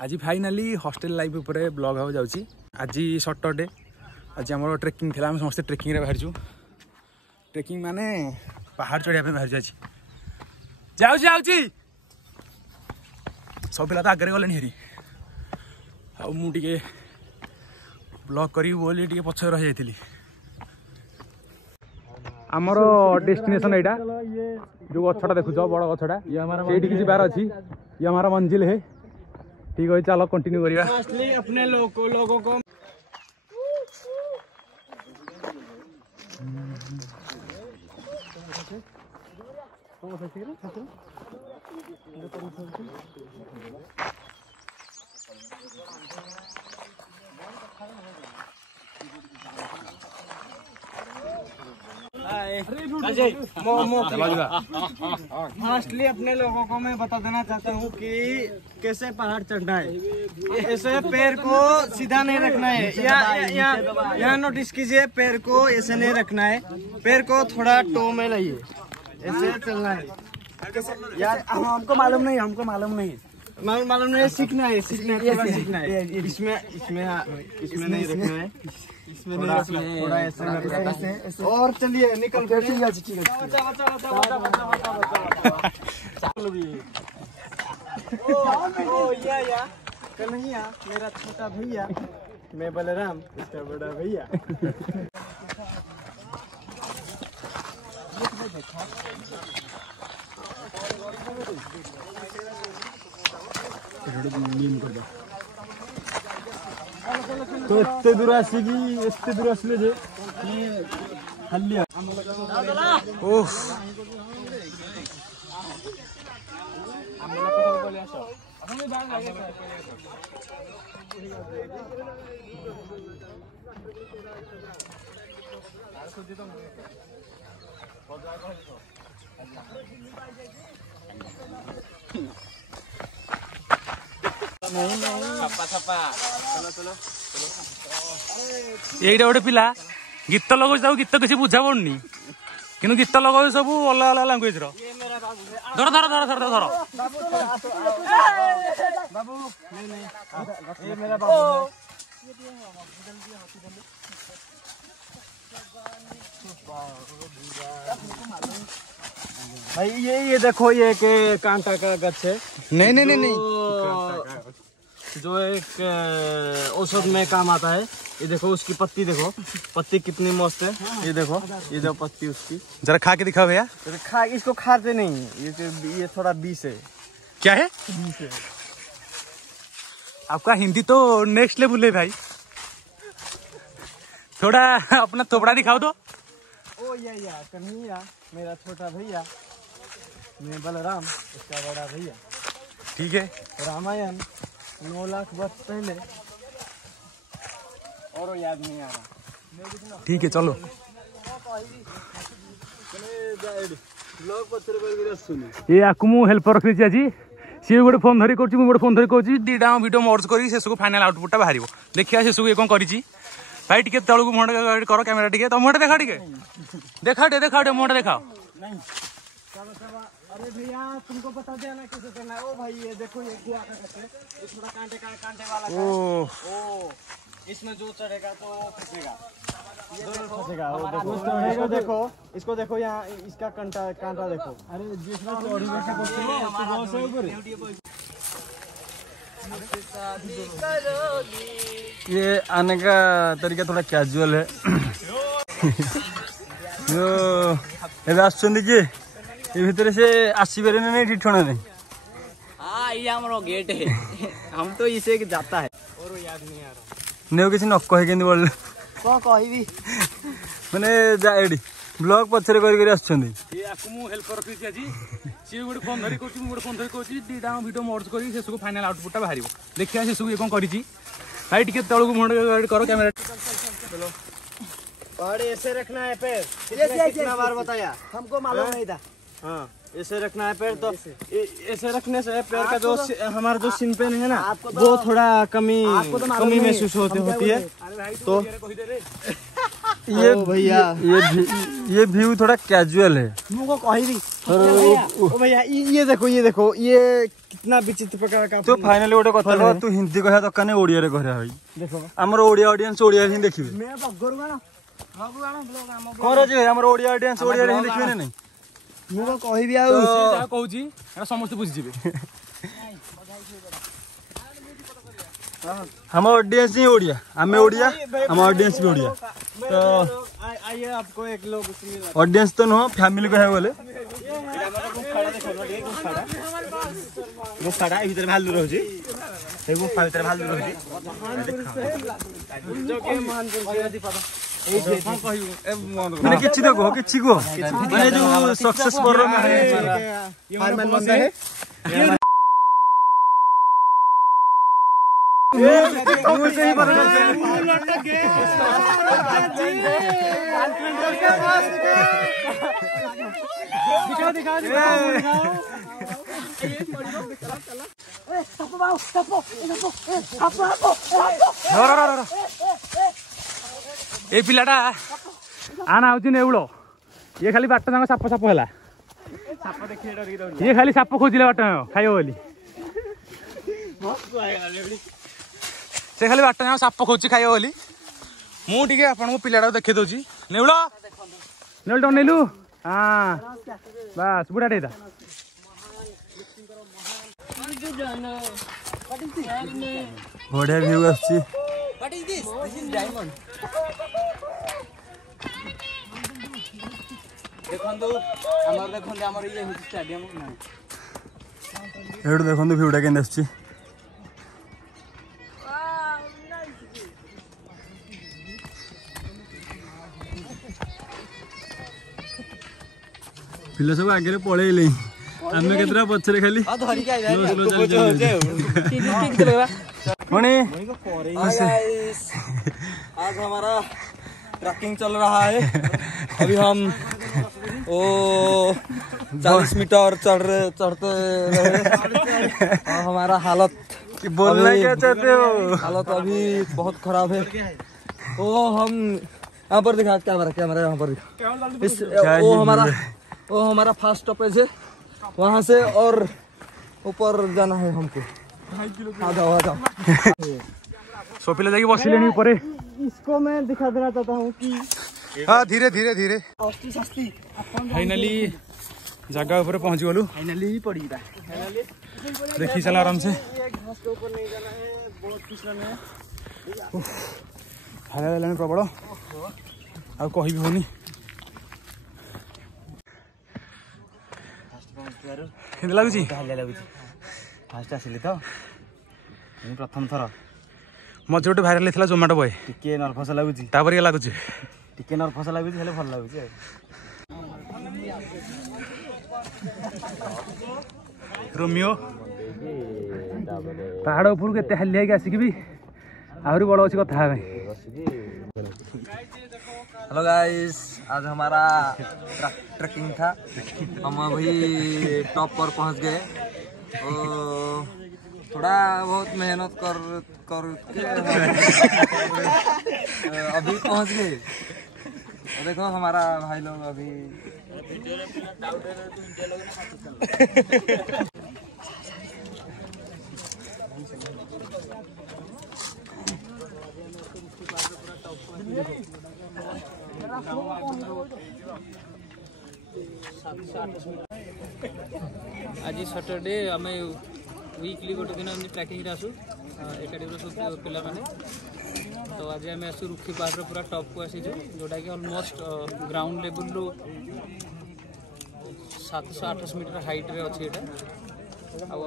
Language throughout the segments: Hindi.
आज फाइनाली हॉस्टेल लाइफ उपरे ब्लॉग हो जाउची। आज सैटरडे आज आम ट्रेकिंग थी आम समस्त ट्रेकिंग बाहर ट्रेकिंग माने पहाड़ चढ़िया बाहर जाऊँ सब पिला तो आगे गले हेरी मुझे ब्लॉग करी बोली टे पछ रही जाइली। आमर डेस्टिनेशन यहाँ जो गछटा देखुच बड़ गछटा ये बार अच्छी ये हमारा मंजिल है। ठीक है चलो कंटिन्यू करिया। अपने लोगों को फास्टली अपने लोगों को मैं बता देना चाहता हूँ कि कैसे पहाड़ चढ़ना है। ऐसे पैर को सीधा नहीं रखना है। यहाँ नोटिस कीजिए, पैर को ऐसे नहीं रखना है, पैर को थोड़ा टो में लाइए, ऐसे चलना है। यार हमको मालूम नहीं सीखना है थोड़ा सीखना है। इसमें नहीं रखना है, इसमें थोड़ा ऐसे और चलिए निकल कर कन्हैया मेरा छोटा भैया, मैं बलराम इसका बड़ा भैया। तो एते दूर आसिले जे हल्लिया ओह ये गोटे पिला गीत लगो गीत किसी बुझा पड़नी कि गीत लगो सब अलग अलग लांगुएज धर धर धर धर धर धर बाबू ये मेरा बाबू भाई ये देखो ये के कांटा का गछ है। नहीं जो एक औषध में काम आता है। ये देखो उसकी पत्ती, देखो पत्ती कितनी मस्त है। ये देखो ये जो पत्ती उसकी, जरा खा के दिखाओ भैया। इसको खाते नहीं, ये थोड़ा बीस है। क्या है? बीस है। आपका हिंदी तो नेक्स्ट लेवल है भाई, थोड़ा अपना थोपड़ा दिखाओ तो। ओ या कन्हैया मेरा छोटा भैया, मैं बलराम इसका बड़ा भैया। ठीक है। रामायण 9 लाख वर्ष पहले, और याद नहीं आ रहा। ठीक है चलो। ये आपको मु हेल्पर रखी आज, सी गोटे फोन धरी कर गोटे फोन धरी कर दीटा वीडियो मर्ज कर शेष फाइनाल आउटपुट बाहर। देखिए शेष कौन कर भाई टे तलू मुहँ कर कैमेरा टे तो मुहँ देखा देखा मुहँ देखा। अरे भैया तुमको बता दिया ना कैसे करना है। ओ भाई ये देखो ये गुआ का कच्चे, ये थोड़ा कांटे वाला है। ओ इसमें जो चढ़ेगा तो फंसेगा, ये फंसेगा। वो देखो इसको देखो यहाँ इसका कांटा देखो। अरे जिसमें चढ़ी ये आने का तरीका थोड़ा कैजुअल है। जो ये भीतर से आसपारे नहीं ठिठण नहीं। हाँ ये हमारा गेट है, हम तो इसे जाता है। और याद नहीं आ रहा नहीं किसी नक है केंदी बोल कौन कहबी माने जा एडी ब्लॉग पछरे कर आछछन्दी। ये आपको मु हेल्पर रखी आज, सी गोटे फोन धरी कर गोटे फोन धरी कर दीटा वीडियो मर्ज कर शेष को फाइनाल आउटपुट बाहर। देखिए शेष ये कौन कर भाई टे तलू मुहँ कर कैमेरा। चलो और ऐसे रखना है पैर, कितना बार बताया, हमको मालूम नहीं था। हाँ ऐसे रखना है पैर, तो ऐसे रखने से पैर का जो हमारा जो सिन पेन है ना वो थोड़ा कमी महसूस होती है। तो भैया ये व्यू थोड़ा कैजुअल है। मुझको कही भी ओ भैया ये देखो ये कितना विचित्र प्रकार का। तो फाइनली गोटे कथा तू हिंदी कहया दरकार नहीं ओडिया रे कहया भाई। देखो हमर ओडिया ऑडियंस ओडिया ही देखिबे। मैं बगरू गाना ब्लॉग हम कर जे हमर ओडिया ऑडियंस ओडिया रे ही देखिबे नहीं। मुझको कही भी आ जा कहूची एटा समस्त बुझि जिवे। हम ऑडियंस ही ओडिया हमें ओडिया हम ऑडियंस भी ओडिया। तो आइए आपको एक लोग ऑडियंस तो नुह फैमिली कहया बोले गुफाड़ा ए भीतर भालू रहउची ए गुफा भीतर भालू रहउची जो के महानपुर से दीपा ए जे हां कहियो ए मन मैंने किछि देखो किछि को माने जो सक्सेस कर रहा है हारमैन बंदा है मुझे ही पता दिखा ए पिलाटा आना हूँ नेउल ये खाली बाट जाक साप साप है ये खाली साप खोजिले बाट खाइब बोली से खाली बाट जाक साप खोजी खाइब बोली मुझे आपको पिलाटा देखे दौची नेउल नेउल टाइम नेलु हाँ बस बुढ़ाटे था बढ़िया व्यू आछि। एडु देखंतु व्यूटा केन आछि। पिला सब आगे पळेइले आमे केतरा पछरे खाली मणि आज हमारा ट्रैकिंग चल रहा है। अभी हम 40 मीटर चढ़ते रहे और हमारा हालत बोलना क्या चाहते हो? हालत अभी बहुत खराब है। वो हम यहाँ पर दिखा कैमरा यहाँ पर दिखा वो हमारा फर्स्ट स्टॉपेज है। वहाँ से और ऊपर जाना है हमको। आ जाओ सो पिला जाके बसिले ऊपर। इसको मैं दिखा देना चाहता हूँ कि हाँ धीरे धीरे धीरे फाइनली जगह ऊपर पहुंच गलु। फाइनली ही पड़ी देखी चला आराम से ऊपर नहीं जाना है। बहुत फिसलन है हाल प्रबल आ कह भी होनी लगुच फास्ट आसिली तो प्रथम थर मझे गोटे भाइराल होता जोमाटो बॉय टिके नर्भस लगुच तापर लगुच टिके नर्भस लगुच हेले भल लगुच। रोमियो पहाड़ उपरू के हाली आसिक भी आहरी बड़ अच्छी कथा। हेलो गाइस, आज हमारा ट्रैकिंग था। हम अभी टॉप पर पहुंच गए और थोड़ा बहुत मेहनत करके अभी पहुंच गए। देखो हमारा भाई लोग अभी आज सैटरडे आम वीकली गोटे दिन ट्रैकिंग आसू एकाडेमी सब पिला माने। तो आज आम आसू रुखी पहाड़ पूरा टॉप को आसीचु जोटा कि ऑलमोस्ट ग्राउंड लेवल रू 700-800 मीटर हाइट रे अच्छी एटा।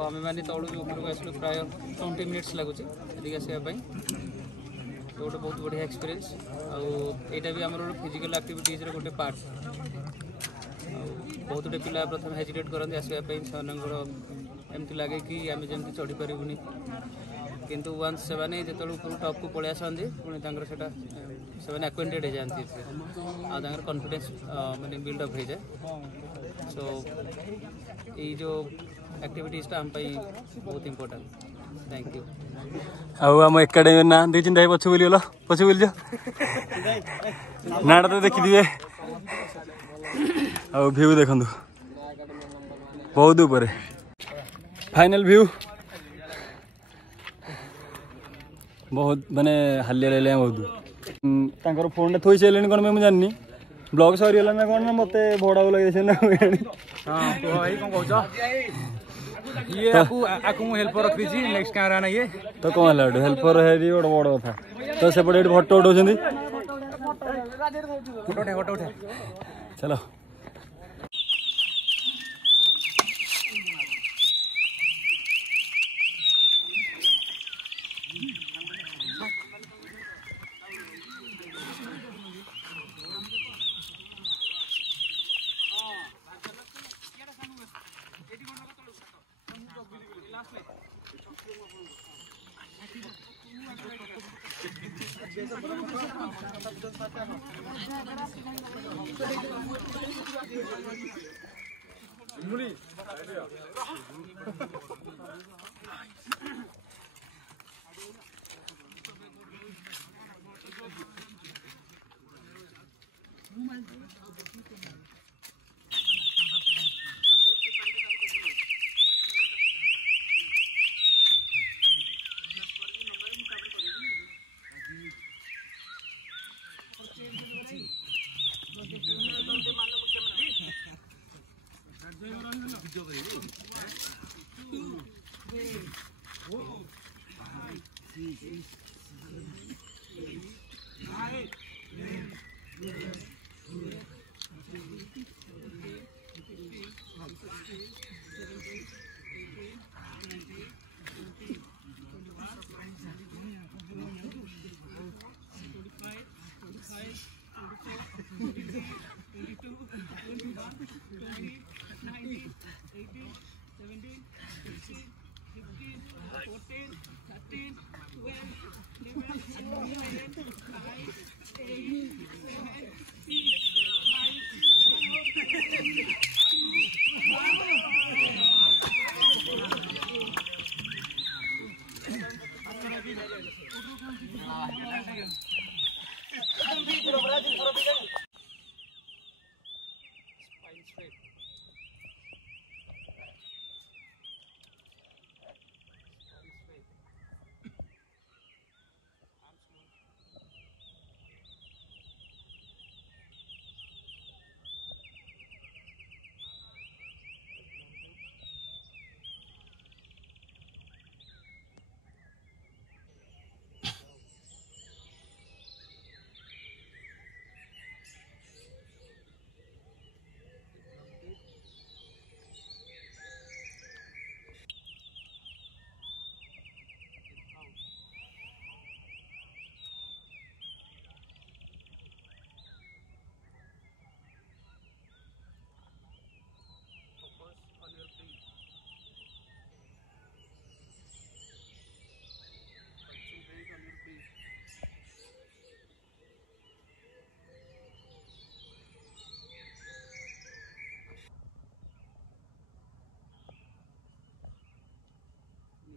आम मैंने तलू जो ऊपर को आसलु प्राय 20 मिनिट्स लगुच आसवाई। तो गोटे बहुत बढ़िया एक्सपीरियंस आईटा भी आम फिजिकल एक्टिविटीज रे गोटे पार्ट। बहुत गुटे पिला प्रथम हेजिटेट करते आसवाई से एमती लगे कि आम जमी चढ़ी पारूनी किंतु वंस से जो ऊपर टॉप को पलि आसती पुणी से एक्वेंटेड हो जाती आर कॉन्फिडेंस माने बिल्डअप हो जाए। सो ये जो एक्टिविटीजटा आम बहुत इंपोर्टेंट। Thank you. आम एकाडेमी ना 2-3 पछ बोल पछ बोल नाटा तो देखिए आ व्यू देखु बहुत ऊपर फाइनल व्यू बहुत माने हालिया लगे बहुत फोन थोई सारे कौन मुझे जानी ब्लॉग सरीगला ना कौन ना मत भड़ा लगे ना ये आपको हेल्पर रखी नेक्स्ट कैमरा ना ये तो कौन है हेल्पर है गोटे बड़ कथा तो सेपटे फोटो उठाऊँ फोटो उठा चलो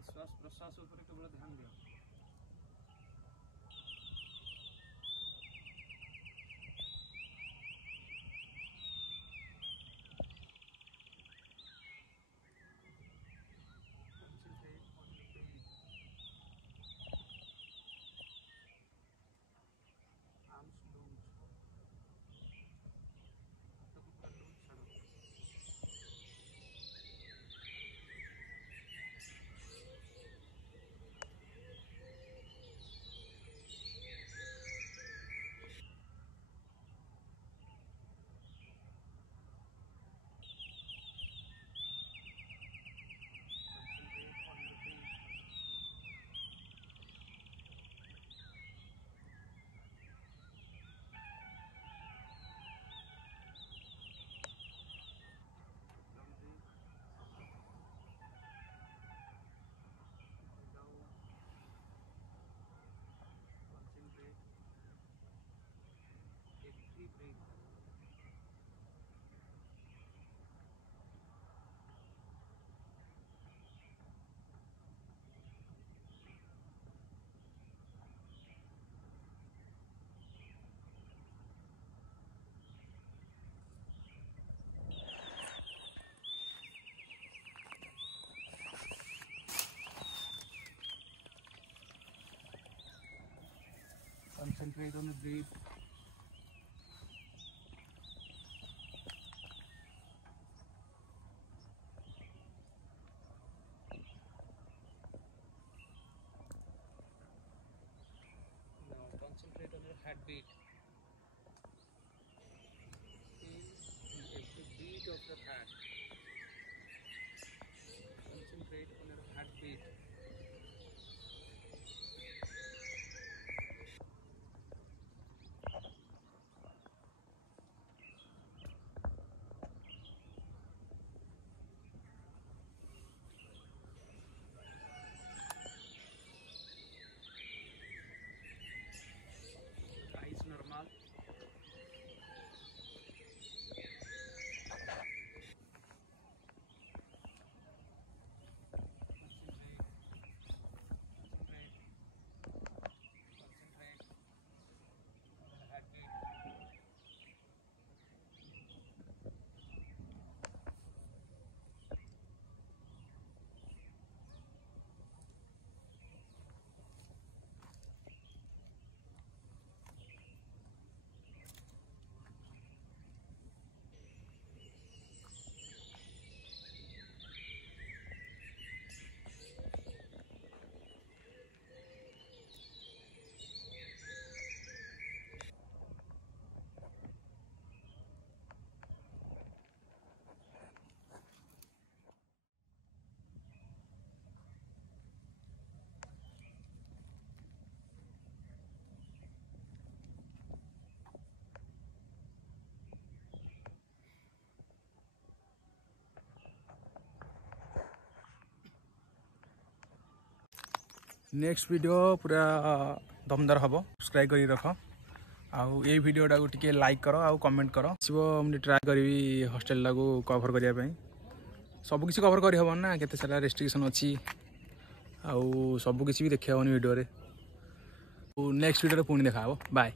निश्वास प्रश्वास ऊपर केवल ध्यान दियो concentrate on the breath. Now concentrate on your heartbeat. Feel every beat of your heart. Concentrate on your heartbeat. Eyes normal. Next video पूरा दमदार हम सब्सक्राइब कर रख आउ ये वीडियोटा को टिके लाइक कर आउ कमेंट कर मुझे ट्राए करी हॉस्टल को कवर करने सबकि कवर कर हेबन ना केते सारा रेस्ट्रिक्शन अच्छी आउ सबकि भी देखा हेनी वीडियो नेक्स्ट वीडियो पुणी देखा बाय।